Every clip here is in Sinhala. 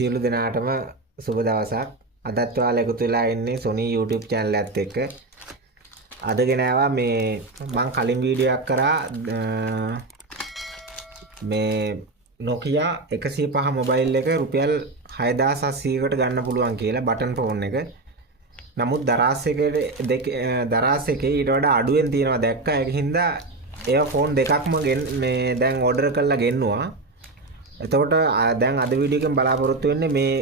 සියලු දෙනාටම සුබ දවසක්. අදත් ඔයාලා එකතු වෙලා ඉන්නේ Sony YouTube channel එකත් එක්ක. අද ගෙන ආවා මේ මම කලින් වීඩියෝ එකක් කරා මේ Nokia 105 මොබයිල් එක රුපියල් 6700කට ගන්න පුළුවන් කියලා බටන් ෆෝන් එක. නමුත් දරාස් එකේ ඊට වඩා අඩුවෙන් තියෙනවා දැක්කා. ඒක හින්දා ඒ ෆෝන් දෙකක්ම මේ දැන් ඕඩර් කරලා ගෙන්නුවා. එතකොට දැන් අද වීඩියෝ එකෙන් බලාපොරොත්තු වෙන්නේ මේ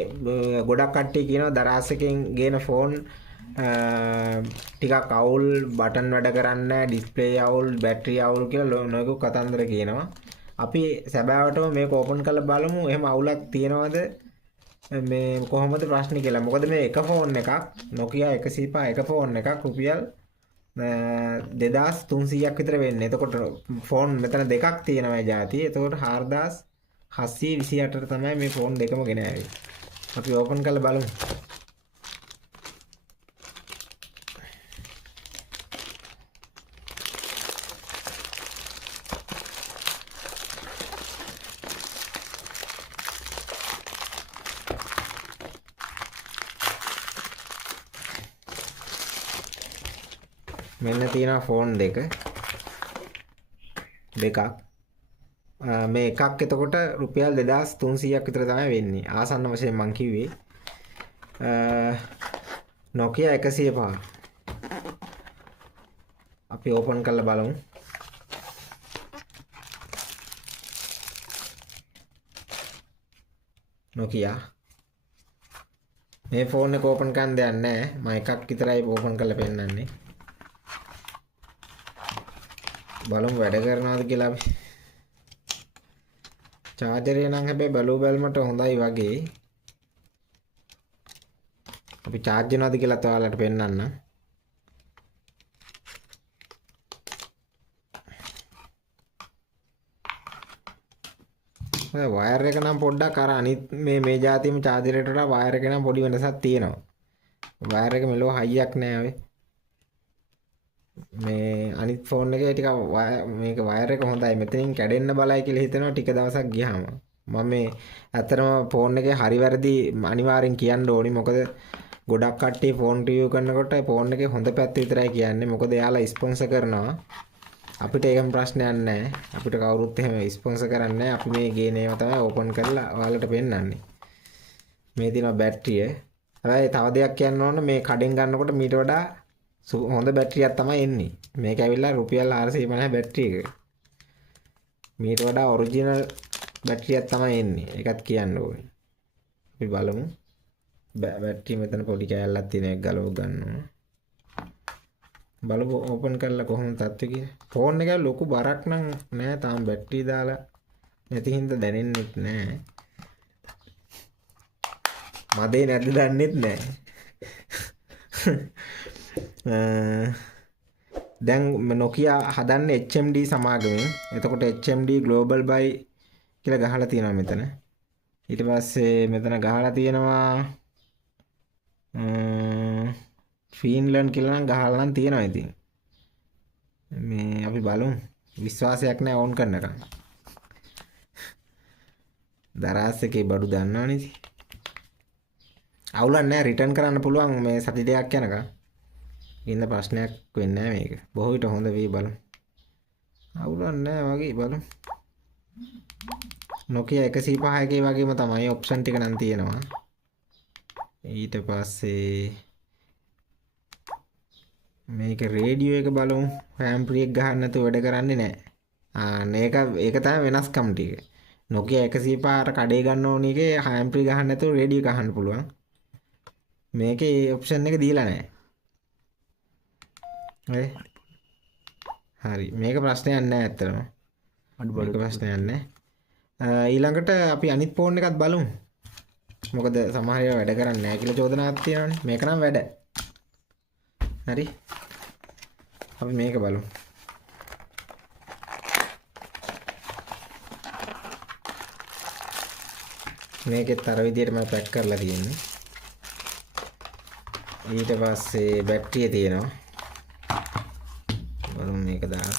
ගොඩක් කට්ටිය කියනවා දරාස් එකෙන් ගේන ෆෝන් ටිකක් අවුල්, බටන් වැඩ කරන්නේ නැහැ, ඩිස්ප්ලේ අවුල්, බැටරි අවුල් කියලා නොයෙකුත් කතන්දර කියනවා. අපි සැබෑවටම මේක ඕපන් කරලා බලමු එහෙම අවුලක් තියනවද මේ කොහොමද ප්‍රශ්නේ කියලා. මොකද මේ එක ෆෝන් එකක් Nokia 105 එක ෆෝන් එකක් රුපියල් 2300ක් විතර වෙන්නේ. එතකොට ෆෝන් මෙතන දෙකක් තියෙනවා ජාතිය. එතකොට 4728ට තමයි මේ ෆෝන් දෙකම ගෙන ආවේ. අපි ඕපන් කරලා බලමු. මෙන්න තියෙනවා ෆෝන් දෙකක්. මේ එකක් එතකොට රුපියල් 2300ක් විතර තමයි වෙන්නේ. ආසන්න වශයෙන් මං කිව්වේ Nokia 105. අපි ඕපන් කරලා බලමු. Nokia මේ ෆෝන් එක ඕපන් කරන්න දෙයක් නැහැ. මම එකක් විතරයි ඕපන් කරලා පෙන්නන්නේ. බලමු වැඩ කරනවද කියලා අපි. චාර්ජරය නම් හැබැයි බැලුමට හොඳයි වගේ. අපි චාර්ජ් වෙනවද කියලා ඔයාලට පෙන්නන්න. ඔය වයර් එක නම් පොඩ්ඩක් අර අනිත් මේ જાතියේම චාර්ජරයට වඩා වයර් එක නම් පොඩි වෙනසක් තියෙනවා. වයර් එක මෙලෝ හයියක් නෑ ඔය. මේ අනිත් ෆෝන් එකේ ටික මේක වයර් එක හොඳයි. මෙතනින් කැඩෙන්න බලයි කියලා හිතනවා ටික දවසක් ගියාම. මම මේ ඇත්තටම ෆෝන් එකේ හරි වැරදි අනිවාර්යෙන් කියන්න ඕනි. මොකද ගොඩක් කට්ටිය ෆෝන් රිවිව් කරනකොට ෆෝන් එකේ හොඳ පැත්ත විතරයි කියන්නේ. මොකද එයාලා ස්පොන්සර් කරනවා. අපිට ඒකම ප්‍රශ්නයක් නැහැ. අපිට කවුරුත් එහෙම ස්පොන්සර් කරන්නේ නැහැ. අපි මේ ගේන ඒවා තමයි ඕපන් කරලා ඔයාලට පෙන්නන්නේ. මේ තියෙනවා බැටරිය. හැබැයි තව දෙයක් කියන්න ඕන මේ කඩෙන් ගන්නකොට මීට වඩා හොඳ බැටරියක් තමයි එන්නේ. මේක ඇවිල්ලා රුපියල් 450 බැටරි එක. මීට වඩා ඔරිජිනල් බැටරියක් තමයි එන්නේ. ඒකත් කියන්න ඕනේ. අපි බලමු. බැටරි මෙතන පොඩි කෑල්ලක් තියෙන එක ගලව ගන්නවා. බලමු ඕපන් කරලා කොහොමද තත්ත්වය කියලා. ෆෝන් එක ලොකු බරක් නම් නෑ. තාම බැටරි දාලා නැති හින්දා දැනෙන්නෙත් නෑ. මදේ නැද්ද දන්නෙත් නෑ. දැන් Nokia හදන්නේ HMD සමාගමෙන්. එතකොට HMD Global Buy කියලා ගහලා තියෙනවා මෙතන. ඊට පස්සේ මෙතන ගහලා තියෙනවා ෆින්ලන්ඩ් කියලා නම් ගහලා නම් තියෙනවා ඉතින්. මේ අපි බලමු. විශ්වාසයක් නැහැ ඕන් කරනකම්. දරාස් එකේ බඩු දන්නවනේ ඉතින්. අවුලක් නැහැ රිටර්න් කරන්න පුළුවන් මේ සති දෙකක් යනකම්. ඉන්න ප්‍රශ්නයක් වෙන්නේ නැහැ මේක. බොහෝ විට හොඳ වෙයි බලමු. අවුලක් නැහැ වගේ බලමු. Nokia 105 එකේ වගේම තමයි ඔප්ෂන් ටික නම් තියෙනවා. ඊට පස්සේ මේක රේඩියෝ එක බලමු. හෑම් ෆ්‍රී එක ගහන්න නැතුව වැඩ කරන්නේ නැහැ. ඒක තමයි වෙනස්කම් ටික. Nokia 105 අර කඩේ ගන්න ඕන එකේ හෑම් ෆ්‍රී ගහන්න නැතුව රේඩියෝ ගහන්න පුළුවන්. මේකේ ඔප්ෂන් එක දීලා නැහැ. හරි මේක ප්‍රශ්නයක් නෑ ඇත්තටම. මේක ප්‍රශ්නයක් නෑ. ඊළඟට අපි අනිත් ෆෝන් එකත් බලමු. මොකද සමහර ඒවා වැඩ කරන්නේ නෑ කියලා චෝදනාවක් තියෙනවානේ. මේක නම් වැඩ. හරි. අපි මේක බලමු. මේකෙත් අර විදිහටම පැක් කරලා තියෙන්නේ. ඊට පස්සේ බැටරිය තියෙනවා. බලමු මේක දාලා.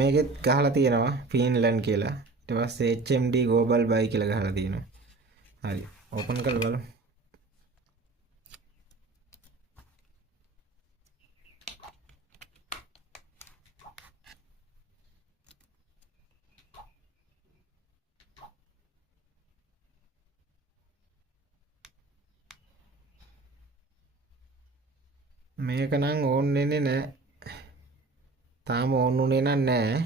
මේකෙත් ගහලා තියෙනවා ෆින්ලන්ඩ් කියලා. ඊට පස්සේ HMD Global Buy කියලා ගහලා තියෙනවා. හරි. ඕපන් කරලා බලමු. මේක නම් ඕන් වෙන්නේ නැහැ. තාම ඕන් උනේ නැහැ.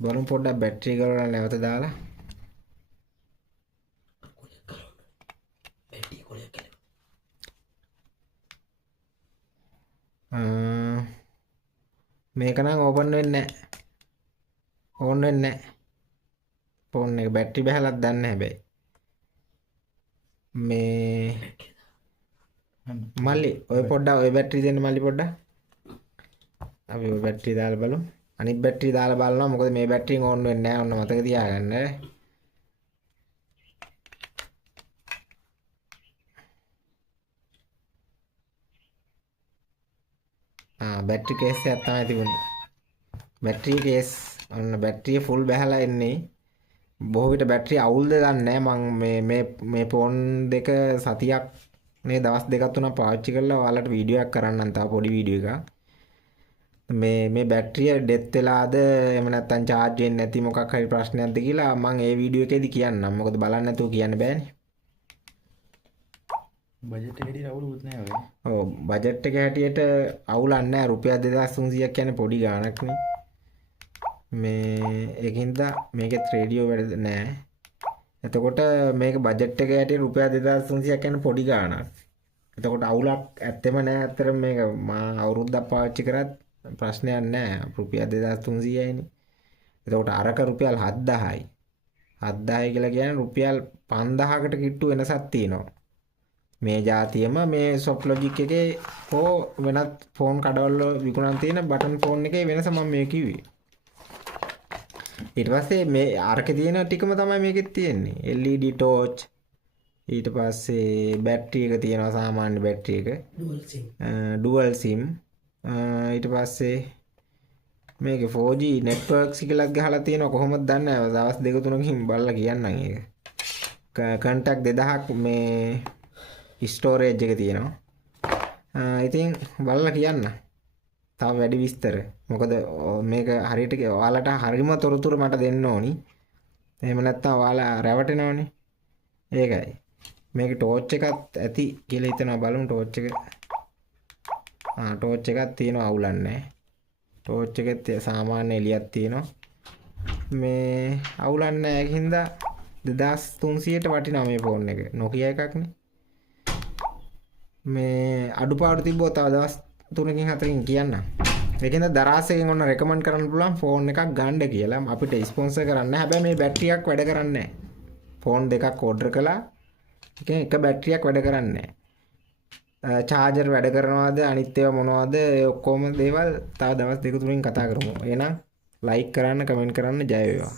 බලමු පොඩ්ඩක් බැටරි ගලවලා නැවත දාලා. මේක නම් ඕපන් වෙන්නේ නැහැ. ඕන් වෙන්නේ නැහැ. ෆෝන් එක බැටරි බහලක් දන්නේ හැබැයි. මේ මල්ලි ඔය පොඩ්ඩක් ඔය බැටරි දෙන්න මල්ලි පොඩ්ඩක්. අපි ඔය බැටරි දාලා බලමු. අනිත් බැටරි දාලා බලනවා මොකද මේ බැටරියෙන් ඕන් වෙන්නේ නැහැ. ඔන්න මතක තියාගන්න. බැටරි කේස් එකක් තමයි තිබුණේ. බැටරි කේස් ඔන්න බැටරිය ෆුල් බහලා එන්නේ. බොහෝ විට බැටරි අවුල්ද දන්නේ නැහැ. මම මේ ෆෝන් දෙක සතියක් මේ දවස් දෙකක් තුනක් පාවිච්චි කරලා ඔයාලට වීඩියෝ එකක් කරන්නම්. තව පොඩි වීඩියෝ එකක්. මේ බැටරිය ඩෙත් වෙලාද එහෙම නැත්නම් charge වෙන්නේ නැති මොකක් හරි ප්‍රශ්නයක්ද කියලා මම ඒ වීඩියෝ එකේදී කියන්නම්. මොකද බලන්න නැතුව කියන්න බෑනේ. බජට් එකේදී අවුලුත් නෑ ඔය. ඔව් බජට් එක හැටියට අවුලක් නැහැ. රුපියල් 2300ක් කියන්නේ පොඩි ගාණක් නේ. ඒකින්ද මේකෙත් රේඩියෝ වැඩ නැහැ. එතකොට මේක බජට් එක හැටියට රුපියල් 2300ක් කියන්නේ පොඩි ගාණක්. එතකොට අවුලක් ඇත්තෙම නැහැ. ඇත්තටම මේක මා අවුරුද්දක් පාවිච්චි කරත් ප්‍රශ්නයක් නැහැ. රුපියල් 2300යිනේ. එතකොට අරක රුපියල් 7000යි. 7000 කියලා කියන්නේ රුපියල් 5000කට කිට්ටු වෙනසක් තියෙනවා. මේ જાතියම මේ සොෆ්ට්ලොජික් එකේ හෝ වෙනත් ෆෝන් කඩවල විකුණන් තියෙන බටන් ෆෝන් එකේ වෙනස මම මේ කිව්වේ. ඊට පස්සේ මේ අරකේ තියෙන ටිකම තමයි මේකෙත් තියෙන්නේ. LED torch ඊට පස්සේ බැටරි එක තියෙනවා සාමාන්‍ය බැටරි එක. dual sim. ඊට පස්සේ මේකේ 4G networks එකලක් ගහලා තියෙනවා කොහොමද දන්නේ නැහැ. දවස් දෙක තුනකින් බලලා කියන්නම් ඒක. contact 2000ක් මේ ස්ටෝරේජ් එක තියෙනවා. ඉතින් බලලා කියන්න. තව වැඩි විස්තර. මොකද මේක හරියට ඔයාලට හරියම තොරතුරු මට දෙන්න ඕනි. එහෙම නැත්නම් ඔයාලා රැවටෙනවනේ. ඒකයි. මේක ටෝච් එකක් ඇති කියලා හිතනවා බලමු ටෝච් එක. ටෝච් එකක් තියෙනවා අවුලක් නැහැ. ටෝච් එකෙත් සාමාන්‍ය එළියක් තියෙනවා. මේ අවුලක් නැහැ ඒකින්ද 2300ට වටිනවා මේ ෆෝන් එක. Nokia එකක්නේ. මේ අඩුපාඩු තිබ්බොත් තව දවස් 3කින් 4කින් කියන්න. ඒකෙන්ද දරාසයෙන් ඔන්න රෙකමන්ඩ් කරන්න පුළුවන් ෆෝන් එකක් ගන්න කියලා. අපිට ස්පොන්සර් කරන්න. හැබැයි මේ බැටරි එකක් වැඩ කරන්නේ නැහැ. ෆෝන් දෙකක් ඕඩර් කළා. එකෙන් එක බැටරියක් වැඩ කරන්නේ නැහැ. චාර්ජර් වැඩ කරනවද අනිත් ඒවා මොනවද ඒ ඔක්කොම දේවල් තව දවස් දෙක තුනකින් කතා කරමු. එහෙනම් ලයික් කරන්න කමෙන්ට් කරන්න ජය වේවා.